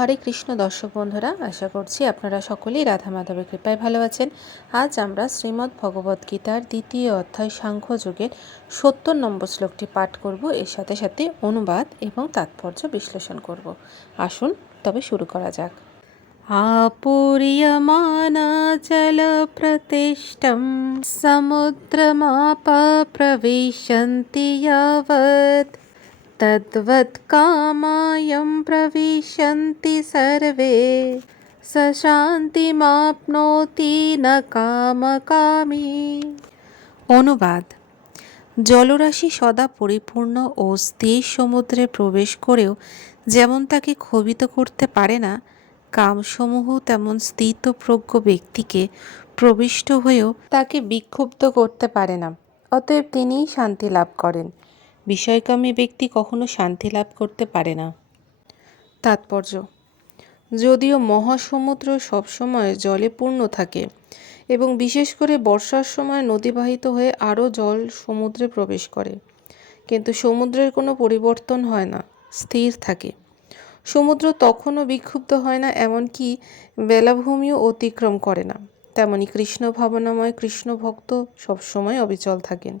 হরে কৃষ্ণ দর্শক বন্ধুরা আশা করছি আপনারা সকলেই রাধা মাধবের কৃপায় ভালো আছেন আজ আমরা শ্রীমদ্ ভগবদ্ গীতার দ্বিতীয় অধ্যায় সাংখ্য যুগের সত্তর নম্বর শ্লোকটি পাঠ করব এর সাথে সাথে অনুবাদ এবং তাৎপর্য বিশ্লেষণ করব আসুন তবে শুরু করা যাক आपूर्यमानाचलप्रतिष्ठं समुद्रमापा प्रविशन्ति यावत् तद्वत् कामायं प्रविशन्ति सर्वे स শান্তিমাপ্নোতি না কামকামী অনুবাদ জলরাশি সদা পরিপূর্ণ ও স্থির সমুদ্রে প্রবেশ করেও যেমন তাকে ক্ষোভিত করতে পারে না কামসমূহ তেমন স্থিতপ্রজ্ঞ ব্যক্তিকে প্রবিষ্ট হয়েও তাকে বিক্ষুব্ধ করতে পারে না অতএব তিনিই শান্তি লাভ করেন বিষয়কামী ব্যক্তি কখনো শান্তি লাভ করতে পারে না। তাৎপর্য। যদিও মহাসমুদ্র সবসময় জলে পূর্ণ থাকে এবং বিশেষ করে বর্ষার সময় নদীবাহিত হয়ে আরও জল সমুদ্রে প্রবেশ করে, কিন্তু সমুদ্রের কোনো পরিবর্তন হয় না, স্থির থাকে। সমুদ্র তখনও বিক্ষুব্ধ হয় না, এমনকি বেলাভূমিও অতিক্রম করে না। তেমনি কৃষ্ণ ভাবনাময় কৃষ্ণ ভক্ত সবসময় অবিচল থাকেন।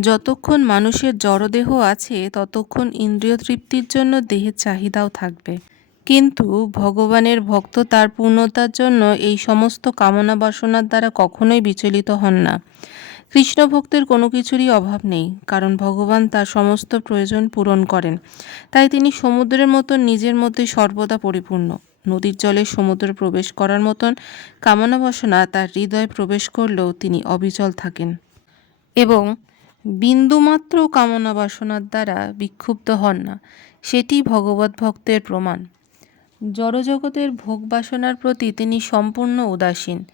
যতক্ষণ মানুষের জড়দেহ আছে, ততক্ষণ ইন্দ্রিয় তৃপ্তির জন্য দেহের চাহিদাও থাকবে। কিন্তু ভগবানের ভক্ত তার পূর্ণতার জন্য এই সমস্ত কামনা বাসনার দ্বারা কখনোই বিচলিত হন না। কৃষ্ণ ভক্তের কোনো কিছুরই অভাব নেই, কারণ ভগবান তার সমস্ত প্রয়োজন পূরণ করেন। তাই তিনি সমুদ্রের মতন নিজের মধ্যে সর্বদা পরিপূর্ণ। নদীর জলে সমুদ্রে প্রবেশ করার মতন কামনা বাসনা তার হৃদয়ে প্রবেশ করলেও তিনি অবিচল থাকেন। এবং বিন্দুমাত্র কামনা বাসনার দ্বারা বিক্ষুব্ধ হন না, সেটি ভগবত ভক্তের প্রমাণ। জড়জগতের ভোগ বাসনার প্রতি তিনি সম্পূর্ণ উদাসীন।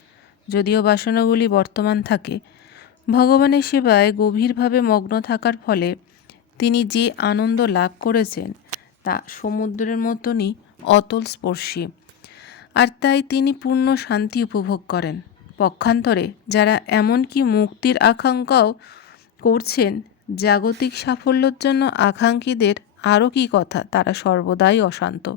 যদিও বাসনাগুলি বর্তমান থাকে, ভগবানের সেবায় গভীরভাবে মগ্ন থাকার ফলে তিনি যে আনন্দ লাভ করেছেন, তা সমুদ্রের মতনই অতল স্পর্শী আর তাই তিনি পূর্ণ শান্তি উপভোগ করেন। পক্ষান্তরে যারা এমনকি মুক্তির আকাঙ্ক্ষাও করছেন? জাগতিক সাফল্যের জন্য আকাঙ্ক্ষীদের আরও কি কথা? তারা সর্বদাই অশান্ত।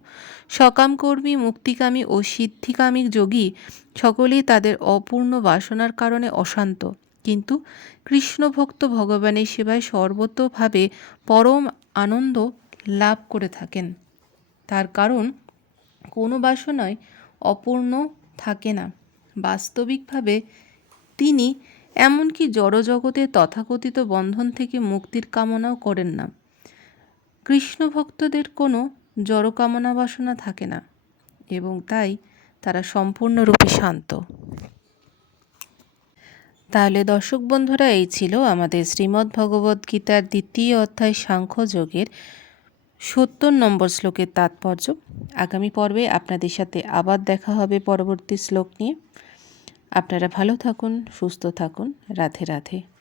সকামকর্মী, মুক্তিকামী ও সিদ্ধিকামী যোগী সকলেই তাদের অপূর্ণ বাসনার কারণে অশান্ত। কিন্তু কৃষ্ণভক্ত ভগবানের সেবায় সর্বতোভাবে পরম আনন্দ লাভ করে থাকেন। তার কারণ, কোনো বাসনায় অপূর্ণ থাকে না। বাস্তবিকভাবে তিনি এমনকি জড়জগতের তথাকথিত বন্ধন থেকে মুক্তির কামনাও করেন না। কৃষ্ণ ভক্তদের কোনো জড় কামনা বাসনা থাকে না এবং তাই তারা সম্পূর্ণরূপে শান্ত। তাহলে দর্শক বন্ধুরা, এই ছিল আমাদের শ্রীমদ্ ভগবদ্ গীতার দ্বিতীয় অধ্যায় সাংখ্য যোগের সত্তর নম্বর শ্লোকের তাৎপর্য। আগামী পর্বে আপনাদের সাথে আবার দেখা হবে পরবর্তী শ্লোক নিয়ে। আপনারা ভালো থাকুন সুস্থ থাকুন। রাধে রাধে।